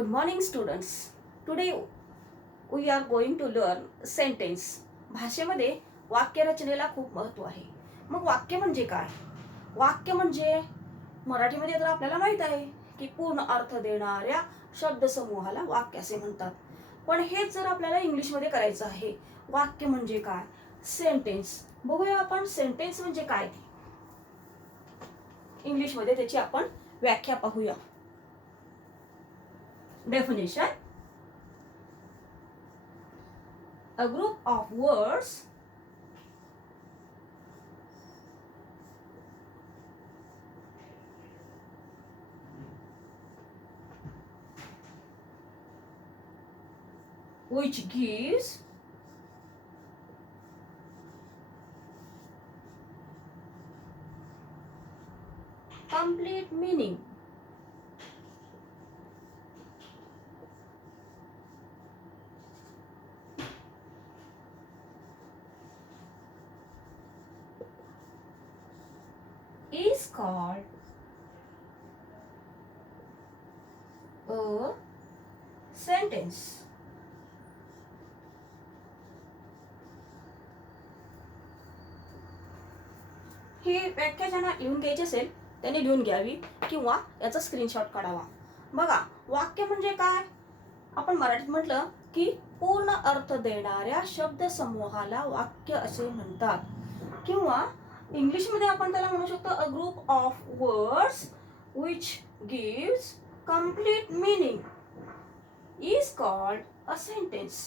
Good morning, students. Today we are going to learn sentence. भाषेमध्ये वाक्यरचनेला खूप महत्त्व आहे. मग वाक्य म्हणजे काय? वाक्य म्हणजे मराठीमध्ये तर आपल्याला माहित आहे की पूर्ण अर्थ देणाऱ्या शब्दसमूहाला वाक्य असे म्हणतात. पण हेच जर आपल्याला इंग्लिशमध्ये करायचं आहे, वाक्य म्हणजे काय? सेंटेन्स. बघूया आपण सेंटेन्स म्हणजे काय ते. इंग्लिशमध्ये त्याची आपण व्याख्या पाहूया. Definition: a group of words which gives complete meaning. Is called a sentence. ही व्याख्या ज्यांना लिहून घ्यायची असेल त्यांनी लिहून घ्यावी किंवा याचा स्क्रीनशॉट काढावा. बघा, वाक्य म्हणजे काय? आपण मराठीत म्हटलं की पूर्ण अर्थ देणाऱ्या शब्दसमूहाला वाक्य असे म्हणतात. किंवा इंग्लिशमध्ये आपण त्याला म्हणू शकतो a group of words which gives complete meaning is called a sentence.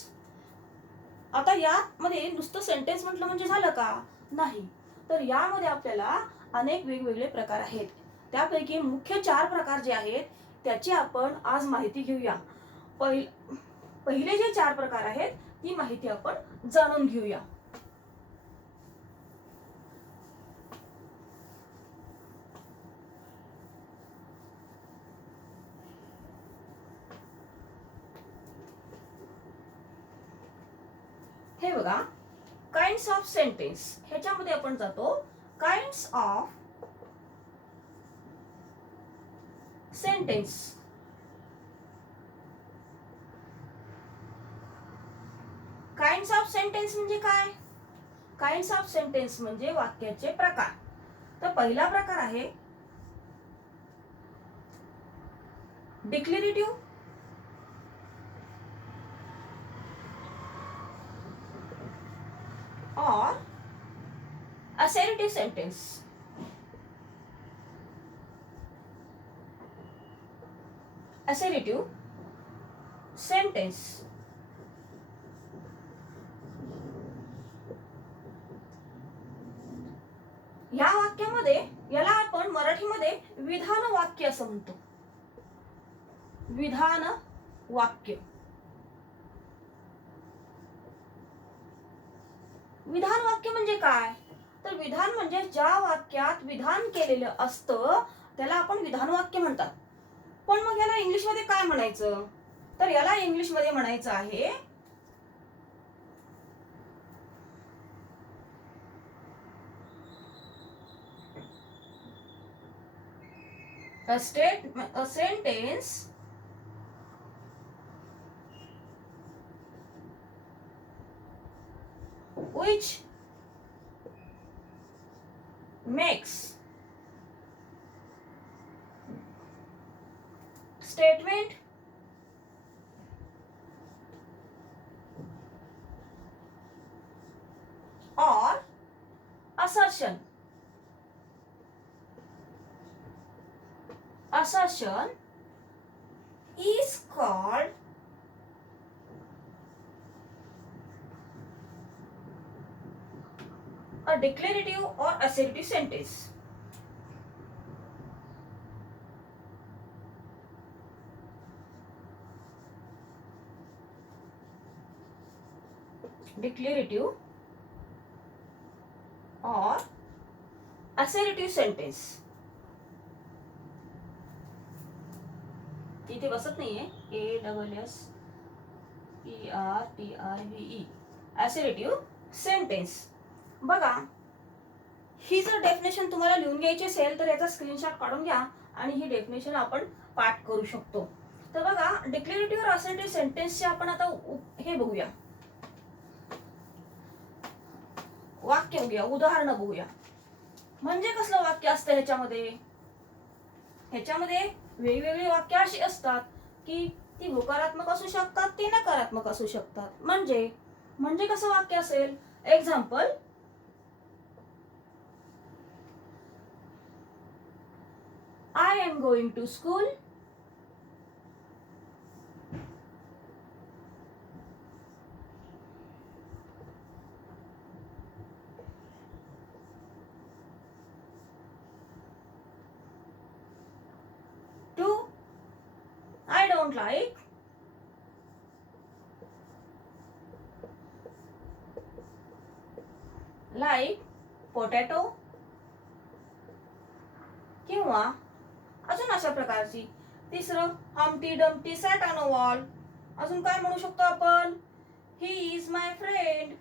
आता यामध्ये नुसतं सेंटेन्स म्हटलं म्हणजे झालं का? नाही. तर यामध्ये आपल्याला अनेक वेगवेगळे प्रकार आहेत. त्यापैकी मुख्य 4 प्रकार जे आहेत त्याची आपण आज माहिती घेऊया. पहिले जे 4 प्रकार आहेत ती माहिती आपण जाणून घेऊया. हे बघा, काइंड्स ऑफ सेंटेन्स. ह्याच्यामध्ये आपण जातो kinds of sentence. Kinds of sentence म्हणजे काय? काइंड्स ऑफ सेंटेन्स म्हणजे वाक्याचे प्रकार. तर पहिला प्रकार आहे declarative, or assertive sentence. Assertive sentence. या वाक्यामध्ये याला आपण मराठीमध्ये विधान वाक्य असं म्हणतो. विधान वाक्य. विधान वाक्य म्हणजे काय? तर विधान म्हणजे ज्या वाक्यात विधान केलेलं असतं त्याला आपण विधान वाक्य म्हणतात. पण मग याला इंग्लिशमध्ये काय म्हणायचं? तर याला इंग्लिशमध्ये म्हणायचं आहे a sentence which makes statement or assertion. Assertion is called a declarative or assertive sentence. Declarative or assertive sentence. इथे बसत नाहीये. ASSERTIVE assertive sentence. बघा, ही जर डेफिनेशन तुम्हाला लिहून घ्यायची असेल तर याचा स्क्रीनशॉट काढून घ्या आणि ही डेफिनेशन आपण पाठ करू शकतो. तर बघा डिक्लेरेटिव्ह असर्टिव्ह सेंटेन्सचे आपण आता हे बघूया, वाक्य बघूया, उदाहरणं बघूया. म्हणजे कसलं वाक्य असतं ह्याच्यामध्ये वेगवेगळी वाक्य अशी असतात की ती होकारात्मक असू शकतात, ती नकारात्मक असू शकतात. म्हणजे कसं वाक्य असेल, example, I am going to school. Two, I don't like potato. किंवा अजून अशा प्रकारची. तिसरं, Humpty Dumpty sat on a wall. अजून काय म्हणू शकतो आपण, ही इज माय फ्रेंड.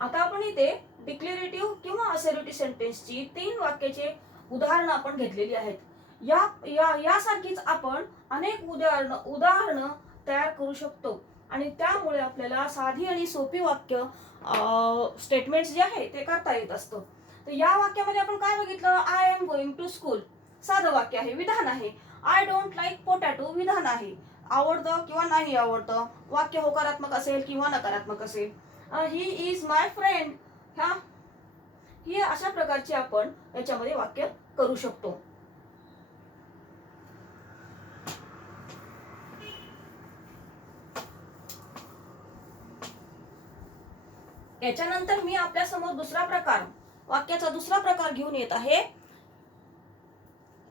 आता आपण इथे डिक्लेरेटिव्ह किंवा असर्टिव्ह सेंटेन्सची 3 वाक्याचे उदाहरणं आपण घेतलेली आहेत. यासारखीच आपण अनेक उदाहरणं तयार करू शकतो आणि त्यामुळे आपल्याला साधी आणि सोपी वाक्य स्टेटमेंट्स जे आहे ते करता येत असतं. तर या वाक्यामध्ये आपण काय बघितलं, I am going to school साधं वाक्य आहे, विधान आहे. आय डोंट लाईक पोटॅटो विधान आहे, आवडतं किंवा नाही आवडतं, वाक्य होकारात्मक असेल किंवा नकारात्मक असेल. ही इज माय फ्रेंड, ही अशा प्रकारचे आपण याच्यामध्ये वाक्य करू शकतो. याच्यानंतर मी आपल्या समोर वाक्याचा दुसरा प्रकार घेऊन येत आहे,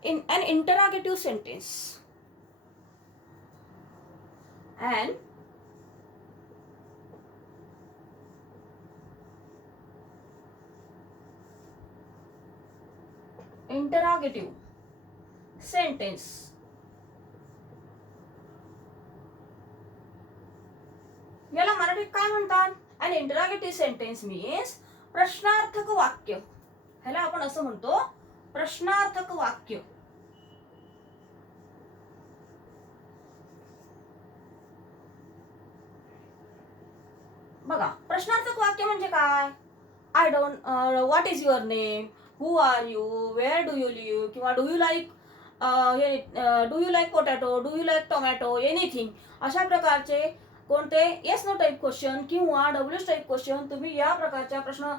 in an interrogative sentence. And interrogative sentence. याला मराठीत काय म्हणतात, अन इंटरॉगेटिव्ह सेंटेन्स मीन्स प्रश्नार्थक वाक्य. ह्याला आपण असं म्हणतो प्रश्नार्थक वाक्य. बघा प्रश्नार्थक वाक्य म्हणजे काय, I don't, what is your name, who are you, where do you live, किंवा do you like potato, do you like tomato, anything. अशा प्रकारचे कोणते येस नो टाईप क्वेश्चन किंवा डब्ल्यूच टाईप क्वेश्चन तुम्ही या प्रकारच्या प्रश्न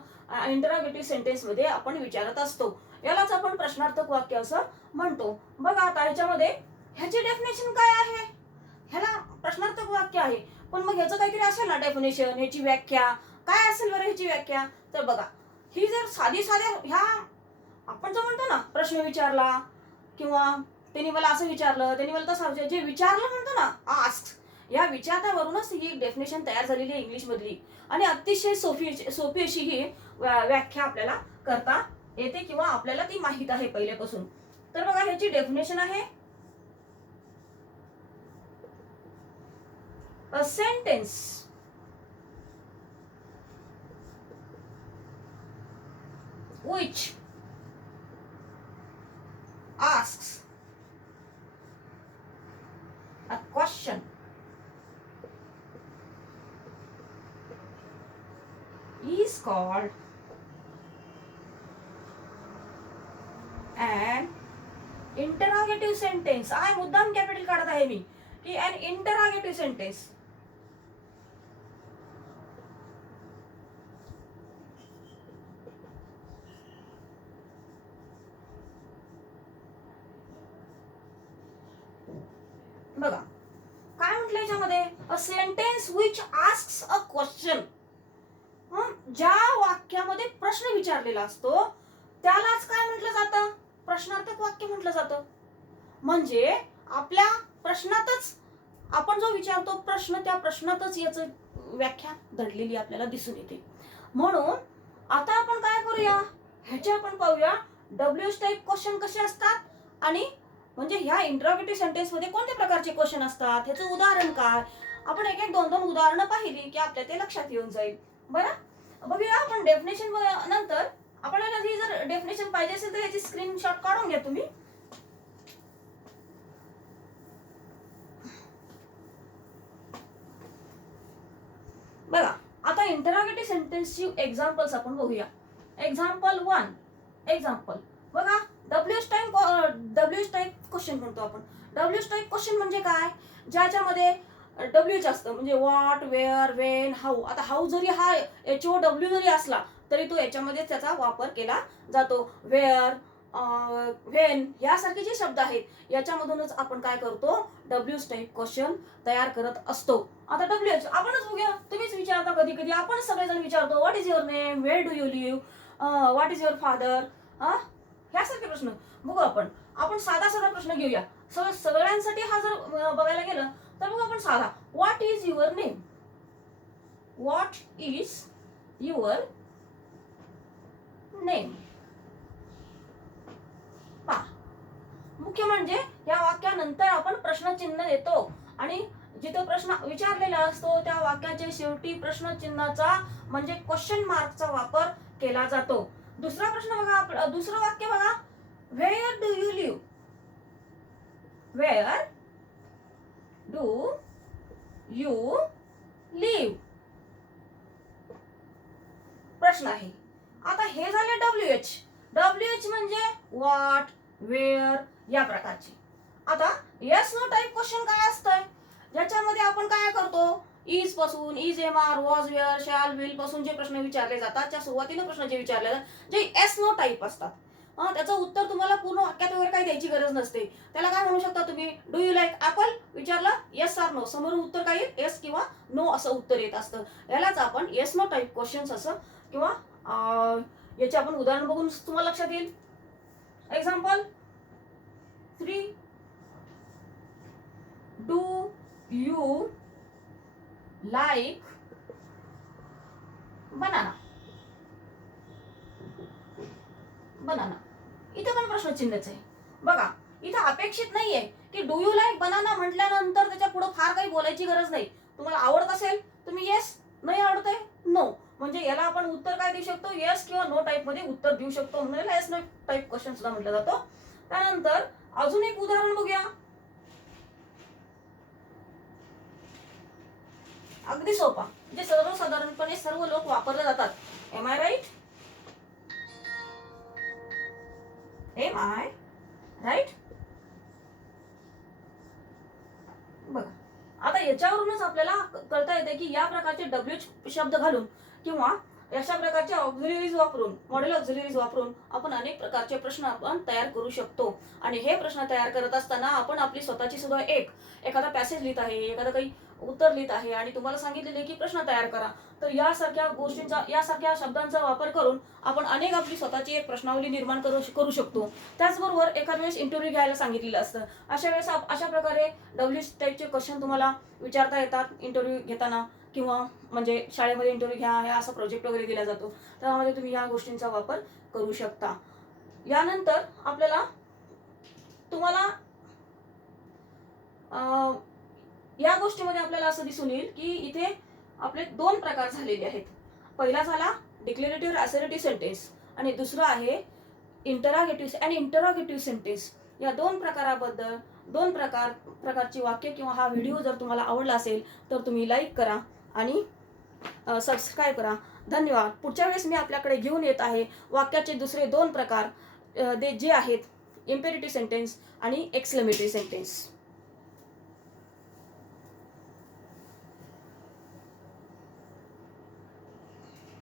इंटरॉगेटिव्ह सेंटेन्स मध्ये आपण विचारत असतो. यालाच आपण प्रश्नार्थक वाक्य असं म्हणतो. बघा आता ह्याच्यामध्ये ह्याची डेफिनेशन काय आहे, ह्याला प्रश्नार्थक वाक्य आहे, पण मग ह्याचं काहीतरी असेल ना डेफिनेशन, ह्याची व्याख्या काय असेल बरं ह्याची व्याख्या. तर बघा ही जर साध्या ह्या आपण जो म्हणतो ना प्रश्न विचारला किंवा त्यांनी मला असं विचारलं, त्यांनी मला तसं जे विचारलं म्हणतो ना आस्क, या विचारावरूनच ही एक डेफिनेशन तयार झालेली आहे इंग्लिश मधली आणि अतिशय सोपी अशी ही व्याख्या आपल्याला करता येते किंवा आपल्याला ती माहित आहे पहिल्यापासून. तर बघा ह्याची डेफिनेशन आहे, a sentence which asks a question is called an interrogative sentence. I मुद्दाम कॅपिटल काढत आहे मी की an interrogative sentence. बघा काय म्हटलं याच्यामध्ये, a sentence which asks a question. ज्या वाक्यामध्ये प्रश्न विचारलेला असतो त्यालाच काय म्हटलं जातं, प्रश्नार्थक वाक्य म्हटलं जातं. म्हणजे आपल्या प्रश्नातच आपण जो विचारतो प्रश्न, त्या प्रश्नातच याचं व्याख्या दडलेली आपल्याला दिसून येते. म्हणून आता आपण काय करूया, ह्याचे आपण पाहूया डब्ल्यूच टाईप क्वेश्चन कसे असतात आणि म्हणजे ह्या इंटरॉगेटिव्ह सेंटेन्स मध्ये कोणत्या प्रकारचे क्वेश्चन असतात, ह्याचं उदाहरण काय. आपण एक दोन उदाहरणं पाहिली की आपल्या ते लक्षात येऊन जाईल. बरं बघूया आपण डेफिनेशन नंतर. आपल्याला ही जर डेफिनेशन पाहिजे असेल तर याची स्क्रीनशॉट काढून घ्या तुम्ही. बघा आता इंटरॉगेटिव्ह सेंटेन्सची एक्झाम्पल्स आपण बघूया. एक्झाम्पल 1. एक्झाम्पल बघा, डब्ल्यूएच टाईप क्वेश्चन म्हणतो आपण. डब्ल्यूएच टाईप क्वेश्चन म्हणजे काय, ज्याच्यामध्ये डब्ल्यूएच असतं, म्हणजे व्हॉट, वेअर, वेन, हाऊ. आता हाऊ जरी हा HOW जरी असला तरी तो याच्यामध्ये त्याचा वापर केला जातो. वेअर, व्हेन यासारखे जे शब्द आहेत याच्यामधूनच आपण काय करतो, डब्ल्यूएच टाईप क्वेश्चन तयार करत असतो. आता डब्ल्यूएच आपणच बघूया, तुम्हीच विचारता कधी कधी, आपणच सगळेजण विचारतो, what is your name, where do you live, what is your father, ह्यासारखे प्रश्न बघू आपण. आपण साधा प्रश्न घेऊया. सगळ्यांसाठी हा जर बघायला गेलं तर बघू आपण साधा. What is your name, what is your name. पहा, मुख्य म्हणजे या वाक्यानंतर आपण प्रश्नचिन्ह देतो आणि जिथे प्रश्न विचारलेला असतो त्या वाक्याच्या शेवटी प्रश्नचिन्हाचा म्हणजे क्वेश्चन मार्कचा वापर केला जातो. दुसरा प्रश्न बघा, दुसरं वाक्य बघा, where do you live, where do you live प्रश्न आहे. आता हे झाले डब्ल्यूएच. डब्ल्यूएच म्हणजे व्हॉट, वेअर या प्रकारचे. आता येस नो टाईप क्वेश्चन काय असतंय, ज्याच्यामध्ये आपण काय करतो, इज पासून, is, am are, was, were, shall, will पासून जे प्रश्न विचारले जातात, त्या सुरुवातीला प्रश्न जे विचारले जातात जे एस नो टाईप असतात, त्याचं उत्तर तुम्हाला पूर्ण वाक्यात वगैरे काही द्यायची गरज नसते. त्याला काय म्हणू शकता तुम्ही, डू यू लाईक ऍपल विचारलं, येस आर नो, समोरून उत्तर काय येईल, येस किंवा नो असं उत्तर येत असतं. यालाच आपण येस नो टाईप क्वेश्चन्स असं किंवा याचे आपण उदाहरण बघून तुम्हाला लक्षात येईल. Example 3. Do you like banana, banana. इथं पण प्रश्नचिन्हच आहे. बघा इथं अपेक्षित नाहीये की डू यू लाईक बनाना म्हटल्यानंतर त्याच्या पुढे फार काही बोलायची गरज नाही. तुम्हाला आवडत असेल तुम्ही येस, नाही आवडत आहे नो, म्हणजे याला आपण उत्तर काय देऊ शकतो, येस किंवा नो टाईप मध्ये उत्तर देऊ शकतो, म्हणून याला येस नो टाईप क्वेश्चन सुद्धा म्हटलं जातो. त्यानंतर अजून एक उदाहरण बघूया. अगदी सोपा, जे सर्वसाधारणपणे सर्व लोक वापरले जातात. Am I right, am I right. बघा आता याच्यावरूनच आपल्याला कळता येते की या प्रकारचे डब्ल्यू शब्द घालून किंवा अशा प्रकारचे ऑक्झिलरीज वापरून, मॉडेल ऑक्झिलरीज वापरून आपण अनेक प्रकारचे प्रश्न आपण तयार करू शकतो. आणि हे प्रश्न तयार करत असताना आपण आपली स्वतःची सुद्धा एखादा पॅसेज लिहित आहे, एखादा काही उत्तर लिहित आहे आणि तुम्हाला सांगितलेले की प्रश्न तयार करा, तर यासारख्या गोष्टींचा, यासारख्या शब्दांचा वापर करून आपण अनेक आपली स्वतःची एक प्रश्नावली निर्माण करू शकतो. त्याचबरोबर एखाद्या वेळेस इंटरव्ह्यू घ्यायला सांगितलेलं असतं, अशा वेळेस अशा प्रकारे डब्ल्यू टाईपचे क्वेश्चन तुम्हाला विचारता येतात इंटरव्ह्यू घेताना, किंवा म्हणजे शाळेमध्ये इंटरव्ह्यू घ्या हे असा प्रोजेक्ट वगैरे दिला जातो, त्यामध्ये तुम्ही या गोष्टींचा वापर करू शकता. यानंतर आपल्याला तुम्हाला या गोष्टीमध्ये आपल्याला असं दिसून येईल की इथे आपले 2 प्रकार झालेले आहेत. पहिला झाला डिक्लेरेटिव्ह असर्टिव्ह सेंटेन्स आणि दुसरा आहे इंटरॉगेटिव्ह सेंटेन्स. या 2 प्रकाराबद्दल 2 प्रकारची वाक्य किंवा हा व्हिडिओ जर तुम्हाला आवडला असेल तर तुम्ही लाईक करा आणि सबस्क्राईब करा. धन्यवाद. पुढच्या वेळेस मी आपल्याकडे घेऊन येत आहे वाक्याचे दुसरे 2 प्रकार जे आहेत इम्पेरेटिव्ह सेंटेन्स आणि एक्सक्लेमेटरी सेंटेन्स.